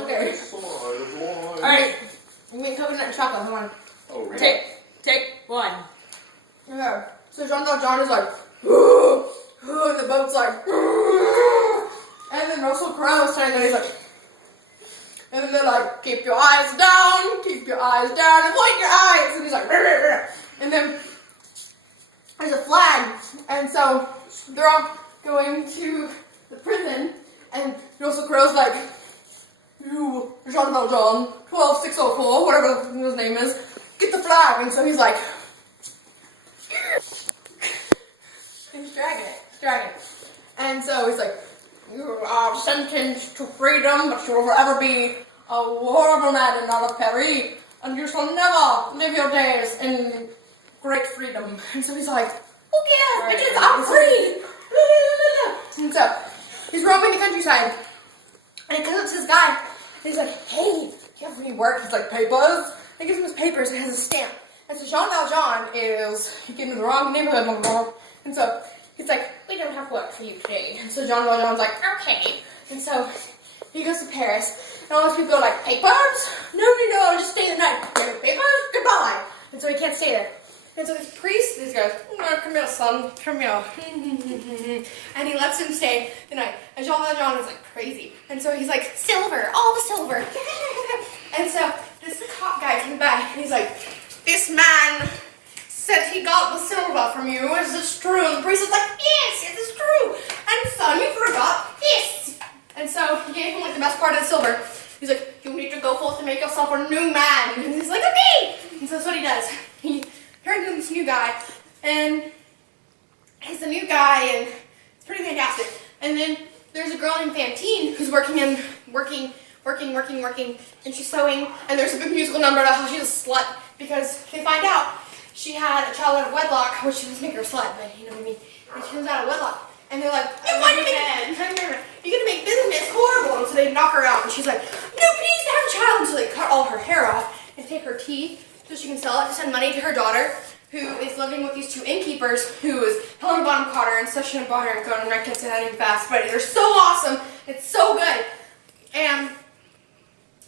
Okay. Alright. You mean coconut and chocolate, come on. Oh, yeah. Take one. Okay. So Jean Valjean is like, and the boat's like, and then Russell Crowe is standing there, he's like, and then they're like, keep your eyes down, and blink your eyes, and he's like, and then there's a flag, and so they're all going to the prison, and Russell Crowe's like, you, Jean Valjean, 12604, whatever his name is, get the flag, and so he's like, and he's dragging it, and so he's like, you are sentenced to freedom, but you will forever be a horrible man and not a Perry, and you shall never live your days in great freedom. And so he's like, oh yeah, bitches, I'm free! And so he's roaming the countryside, and he comes up to this guy, and he's like, hey, you have any work? He's like, papers? And he gives him his papers, and it has a stamp. And so Jean Valjean he came to the wrong neighborhood, and so he's like, we don't have work for you today. And so Jean Valjean's like, okay. And so he goes to Paris, and all those people are like, papers? No, just stay the night. Papers? Goodbye. And so he can't stay there. And so this priest, this goes, oh, come here, son, come here. And he lets him stay the night. And Jean Valjean is like crazy. And so he's like, silver, all the silver. And so this cop guy comes back, and he's like, this man said he got the silver from you. Is this true? And the priest is like, yes, it is true. And son, you forgot this. And so he gave him like the best part of the silver. He's like, you need to go forth and make yourself a new man. And he's like, okay. And so that's what he does. He turns into this new guy, and he's a new guy, and it's pretty fantastic. And then there's a girl named Fantine who's working, and she's sewing, and there's a big musical number about how she's a slut, because they find out she had a child out of wedlock, which she was making her a slut, but you know what I mean, and she comes out of wedlock, and they're like, you're gonna make business horrible, and so they knock her out, and she's like, no, please have a child, and so they cut all her hair off, and take her teeth, so she can sell it to send money to her daughter, who is living with these two innkeepers, who is Helena Bonham Carter and Session and Bonner and Conan, and I can't say that even fast, but they're so awesome, it's so good, and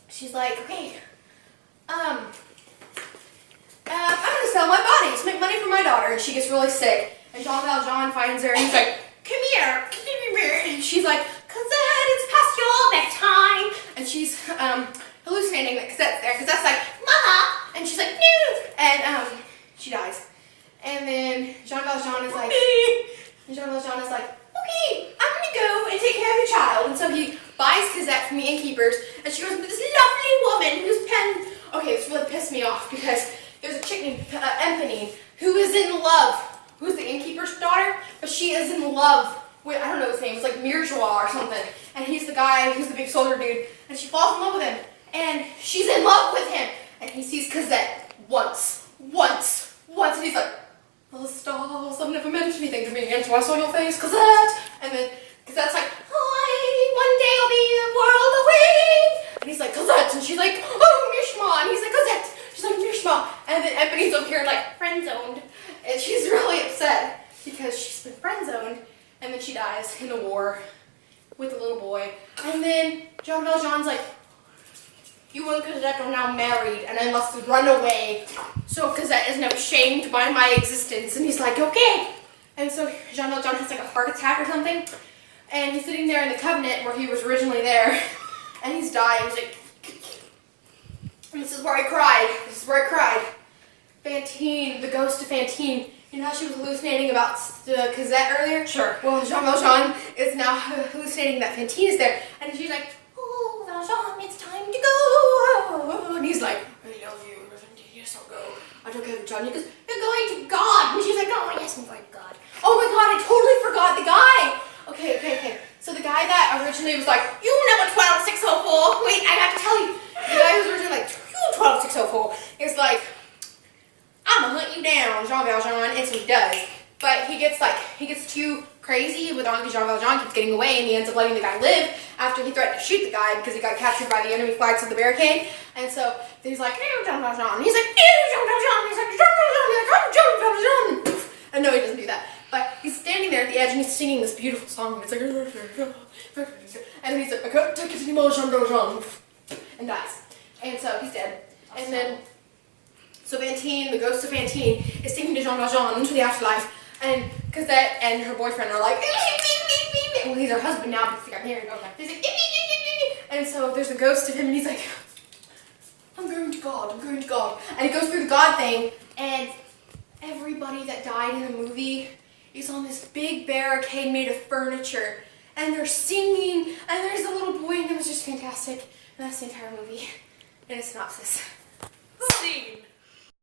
she's like, okay, I'm gonna sell my body to make money for my daughter, and she gets really sick, and Jean Valjean finds her, and he's like, come here, and she's like, Cosette, it's past your bedtime, and she's, hallucinating that Cosette's there, Cosette's like, Mama, and she's like, no, and, she dies, and then Jean Valjean is like, okay, I'm gonna go and take care of your child, and so he buys Cosette from the innkeepers, and she goes with this lovely woman who's okay, this really pissed me off, because there's a chick named Eponine, who is in love, who's the innkeeper's daughter, but she is in love with, I don't know his name, it's like Mirjois or something, and he's the guy, who's the big soldier dude, and she falls in love with him, and she's in love with him, and he sees Cosette once, and he's like, the stars have never meant anything to me until I saw your face, Cosette, and then Cosette's like, hi, one day I'll be a world away, and he's like, Cosette, and she's like, oh, Mishma, and he's like, Cosette, she's like, Mishma, and then Eponine's over here like, friend-zoned, and she's really upset, because she's been friend-zoned, and then she dies in the war with the little boy, and then Jean Valjean's like, you and Cosette are now married, and I must run away, so Cosette is now shamed by my existence, and he's like, okay, and so Jean Valjean has like a heart attack or something, and he's sitting there in the Covenant where he was originally there, and he's dying, he's like, and this is where I cried, Fantine, the ghost of Fantine, you know how she was hallucinating about Cosette earlier? Sure. Well, Jean Valjean is now hallucinating that Fantine is there, and she's like, oh, Valjean, it's time to go, and he's like, I love you, Fantine, yes, I'll go, I don't care if John, he goes, you're going to God, and she's like, oh, yes, I'm going to God, oh my God, I totally forgot the guy, okay, so the guy that originally was like, you number 12604, wait, I have to tell you, the guy who was originally like, you 12604, is like, I'm gonna hunt you down, Jean Valjean, and so he does. But he gets too crazy with Jean Valjean keeps getting away, and he ends up letting the guy live after he threatened to shoot the guy because he got captured by the enemy flags of the barricade. And so he's like, no, Jean Valjean. And he's like, no, Jean Valjean. He's like, Jean Valjean. He's like, I'm Jean Valjean. And no, he doesn't do that. But he's standing there at the edge and he's singing this beautiful song. And it's like, and then he's like, I can't take it anymore, Jean Valjean, and dies. And so he's dead. And then, so Fantine, the ghost of Fantine, is taking Jean Valjean into the afterlife, and because that and her boyfriend are like, well, he's her husband now because he got married. Okay. He's like, and so there's a ghost of him, and he's like, I'm going to God, I'm going to God. And he goes through the God thing, and everybody that died in the movie is on this big barricade made of furniture, and they're singing, and there's a little boy, and it was just fantastic. And that's the entire movie in a synopsis. Scene.